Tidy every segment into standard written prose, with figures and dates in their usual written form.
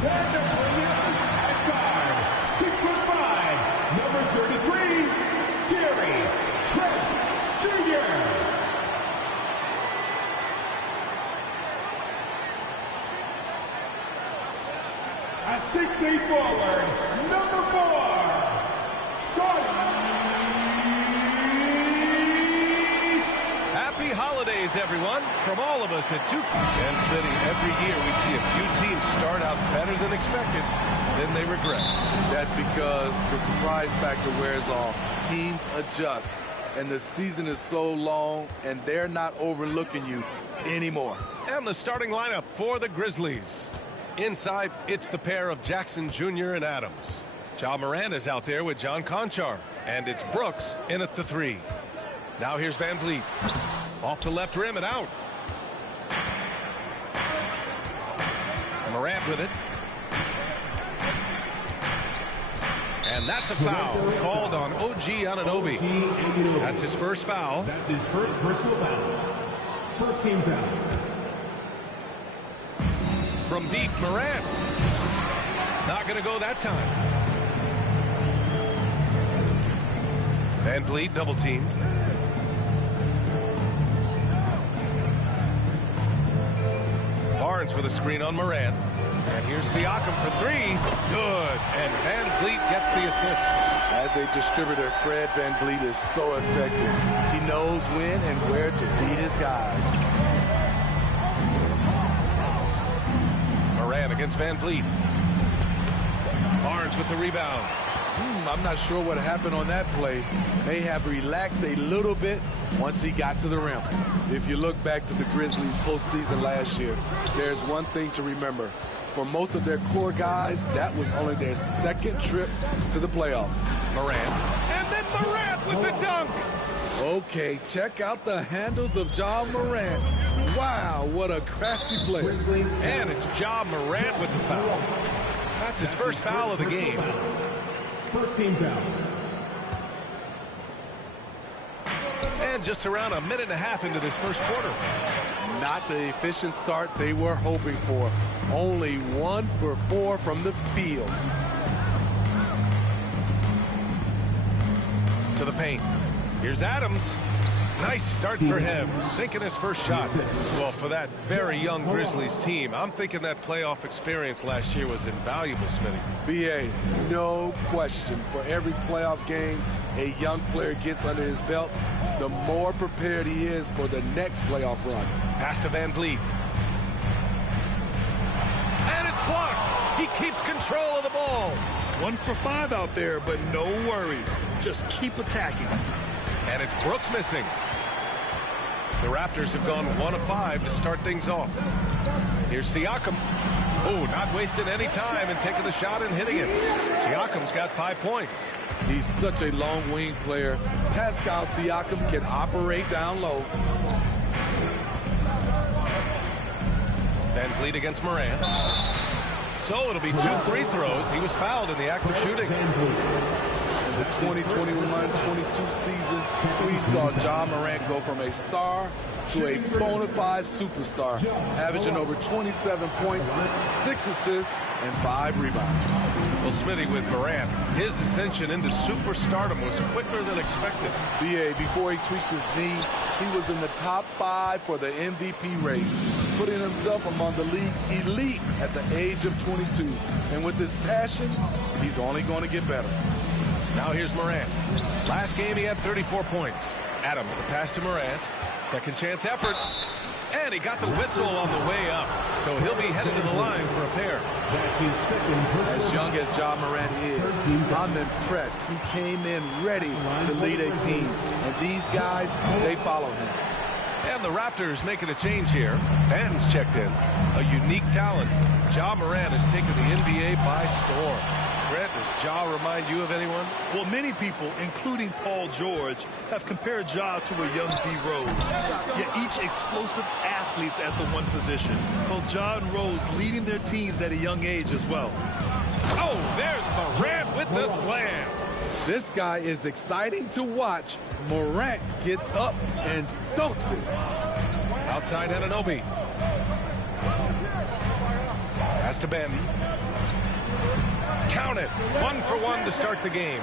And the Warriors at guard, 6'5", number 33, Gary Trent Jr. A 6'8" forward, number 4, Scotty. Happy holidays, everyone, from all of us at Tuke. And Smitty, every year we see a few teams start out better than expected, then they regress. That's because the surprise factor wears off. Teams adjust, and the season is so long, and they're not overlooking you anymore. And the starting lineup for the Grizzlies. Inside, it's the pair of Jackson Jr. and Adams. Ja Morant is out there with John Conchar, and it's Brooks in at the 3. Now here's Van Vliet. Off to left rim and out. Morant with it. And that's a foul called on OG Anunoby. That's his first foul. That's his first personal foul. First team foul. From deep, Morant. Not going to go that time. Van Vliet double team. Barnes with a screen on Morant. And here's Siakam for 3. Good. And Van Vliet gets the assist. As a distributor, Fred Van Vliet is so effective. He knows when and where to feed his guys. Morant against Van Vliet. Barnes with the rebound. I'm not sure what happened on that play. May have relaxed a little bit once he got to the rim. If you look back to the Grizzlies postseason last year, there's one thing to remember. For most of their core guys, that was only their second trip to the playoffs. Morant. And then Morant with the dunk. Okay, check out the handles of Ja Morant. Wow, what a crafty player. And it's Ja Morant with the foul. That's his first foul of the game. First team foul. And just around a minute and a half into this first quarter. Not the efficient start they were hoping for. Only 1 for 4 from the field. To the paint. Here's Adams. Nice start for him, sinking his first shot. Well, for that very young Grizzlies team, I'm thinking that playoff experience last year was invaluable, Smitty. BA, no question. For every playoff game a young player gets under his belt, the more prepared he is for the next playoff run. Pass to Van Vliet. And it's blocked. He keeps control of the ball. 1 for 5 out there, but no worries. Just keep attacking. And it's Brooks missing. The Raptors have gone 1 of 5 to start things off. Here's Siakam. Oh, not wasting any time and taking the shot and hitting it. Siakam's got 5 points. He's such a long wing player. Pascal Siakam can operate down low. Van Vliet against Morant. So it'll be 2 free throws. He was fouled in the act of shooting. The 2021-22 season, we saw Ja Morant go from a star to a bona fide superstar, averaging over 27 points, 6 assists, and 5 rebounds. Well, Smitty, with Morant, his ascension into superstardom was quicker than expected. BA, before he tweaks his knee, he was in the top 5 for the MVP race, putting himself among the league's elite at the age of 22. And with his passion, he's only going to get better. Now here's Morant. Last game he had 34 points. Adams, the pass to Morant. Second chance effort. And he got the whistle on the way up. So he'll be headed to the line for a pair. That's his second. As young as Ja Morant is, I'm impressed. He came in ready to lead a team. And these guys, they follow him. And the Raptors making a change here. Fans checked in. A unique talent. Ja Morant has taken the NBA by storm. Grant, does Ja remind you of anyone? Well, many people, including Paul George, have compared Ja to a young D. Rose. Yet each explosive athletes at the one position. Both Ja and Rose leading their teams at a young age as well. Oh, there's Morant with the slam. This guy is exciting to watch. Morant gets up and dunks it. Outside Anunoby. Pass to Ben. Count it. 1 for 1 to start the game.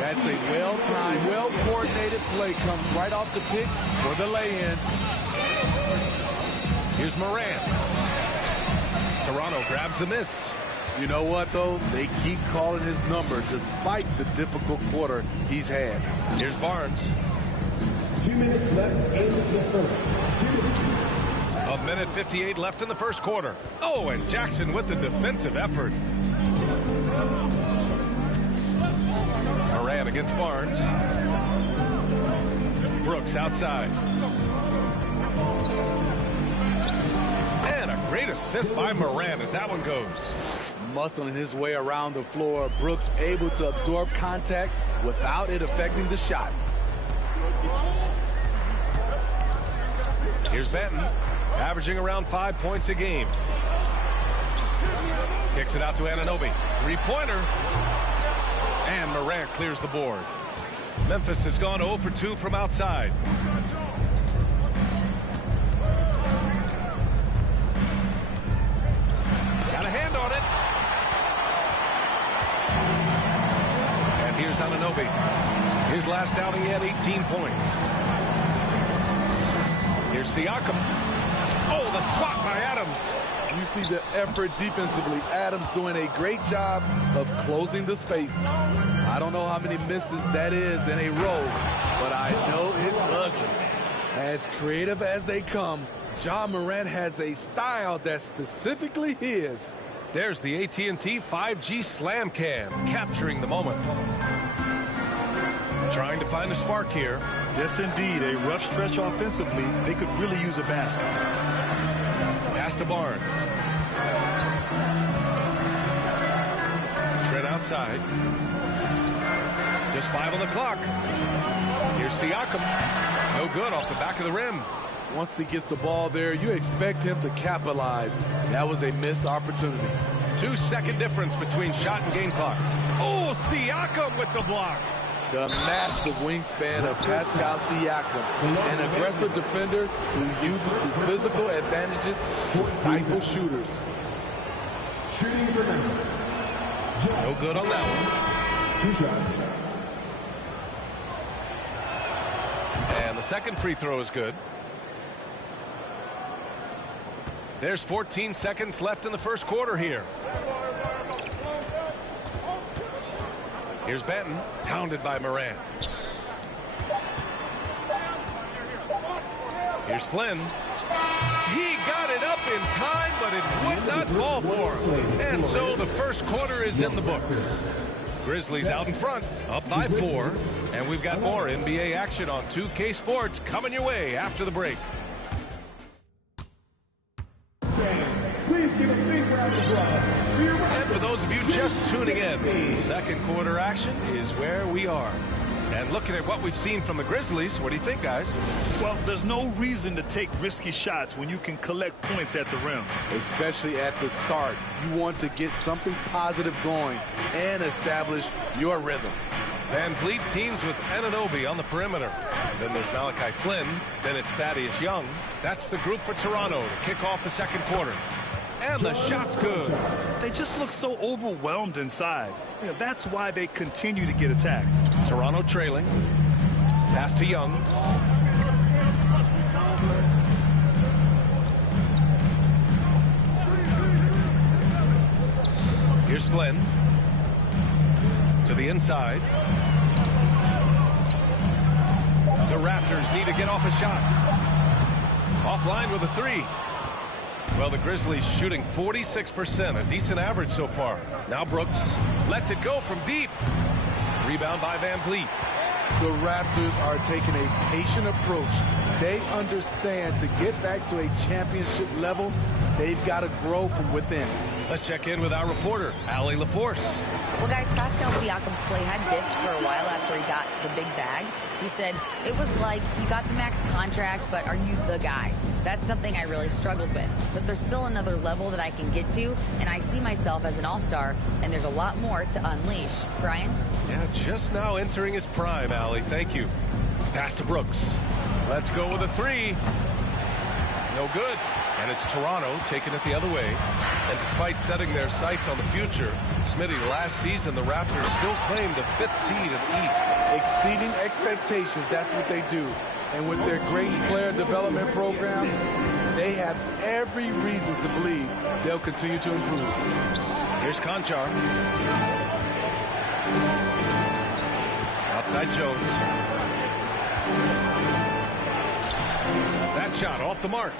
That's a well-timed, well-coordinated play. Comes right off the pick for the lay-in. Here's Morant. Toronto grabs the miss. You know what, though? They keep calling his number despite the difficult quarter he's had. Here's Barnes. 2 minutes left in the first. 2 minutes. A minute 58 left in the first quarter. Oh, and Jackson with the defensive effort. Morant against Barnes. Brooks outside. And a great assist by Morant as that one goes. Muscling his way around the floor, Brooks able to absorb contact without it affecting the shot. Here's Benton, averaging around 5 points a game. Kicks it out to Anunoby. Three-pointer. And Morant clears the board. Memphis has gone 0 for 2 from outside. Got a hand on it. And here's Anunoby. His last outing, he had 18 points. Here's Siakam. Oh, the swat by Adams. You see the effort defensively. Adams doing a great job of closing the space. I don't know how many misses that is in a row, but I know it's ugly. As creative as they come, Ja Morant has a style that's specifically his. There's the AT&T 5G Slam Cam, capturing the moment. Trying to find a spark here. Yes, indeed. A rough stretch offensively. They could really use a basket. Pass to Barnes. Trent outside. Just 5 on the clock. Here's Siakam. No good off the back of the rim. Once he gets the ball there, you expect him to capitalize. That was a missed opportunity. 2-second difference between shot and game clock. Oh, Siakam with the block. The massive wingspan of Pascal Siakam, an aggressive defender who uses his physical advantages to stifle shooters. Shooting for Memphis. No good on that one. 2 shots. And the second free throw is good. There's 14 seconds left in the first quarter here. Here's Benton, pounded by Morant. Here's Flynn. He got it up in time, but it would not fall for him. And so the first quarter is in the books. Grizzlies out in front, up by 4. And we've got more NBA action on 2K Sports coming your way after the break. Please give a big round of applause. And for those of you just tuning in, second quarter action is where we are. And looking at what we've seen from the Grizzlies, what do you think, guys? Well, there's no reason to take risky shots when you can collect points at the rim. Especially at the start. You want to get something positive going and establish your rhythm. Van Vliet teams with Anunoby on the perimeter. Then there's Malachi Flynn. Then it's Thaddeus Young. That's the group for Toronto to kick off the second quarter. And the shot's good. They just look so overwhelmed inside. You know, that's why they continue to get attacked. Toronto trailing. Pass to Young. Here's Flynn. To the inside. The Raptors need to get off a shot. Offline with a 3. Well, the Grizzlies shooting 46%, a decent average so far. Now Brooks lets it go from deep. Rebound by Van Vliet. The Raptors are taking a patient approach. They understand to get back to a championship level, they've got to grow from within. Let's check in with our reporter, Allie LaForce. Well, guys, Pascal Siakam's play had dipped for a while after he got the big bag. He said, it was like, you got the max contract, but are you the guy? That's something I really struggled with. But there's still another level that I can get to, and I see myself as an all-star, and there's a lot more to unleash. Brian? Yeah, just now entering his prime, Allie. Thank you. Pass to Brooks. Let's go with a 3. No good. And it's Toronto taking it the other way. And despite setting their sights on the future, Smitty, last season the Raptors still claimed the 5th seed in the East. Exceeding expectations, that's what they do. And with their great player development program, they have every reason to believe they'll continue to improve. Here's Conchar. Outside Jones. That shot off the mark.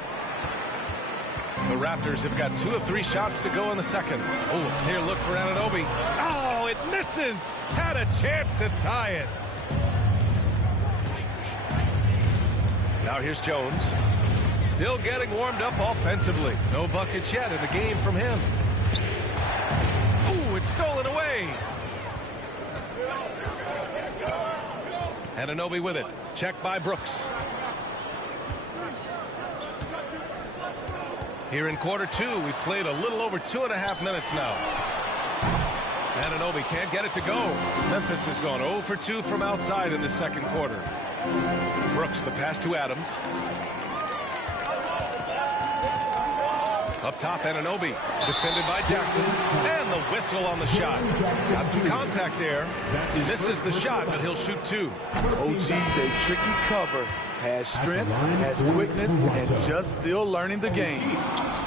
The Raptors have got 2 of 3 shots to go in the second. Oh, clear look for Anunoby. Oh, it misses. Had a chance to tie it. Now here's Jones. Still getting warmed up offensively. No buckets yet in the game from him. Ooh, it's stolen away. Anunoby with it. Checked by Brooks. Here in quarter 2, we've played a little over 2.5 minutes now. Anunoby can't get it to go. Memphis has gone 0 for 2 from outside in the second quarter. Brooks, the pass to Adams. Up top, Anunoby, defended by Jackson. And the whistle on the shot. Got some contact there. Misses the shot, but he'll shoot 2. OG's a tricky cover. Has strength, has quickness, and just still learning the game.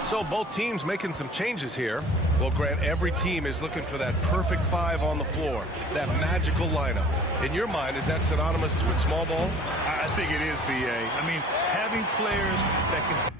So both teams making some changes here. Well, Grant, every team is looking for that perfect 5 on the floor. That magical lineup. In your mind, is that synonymous with small ball? I think it is, B.A. I mean, having players that can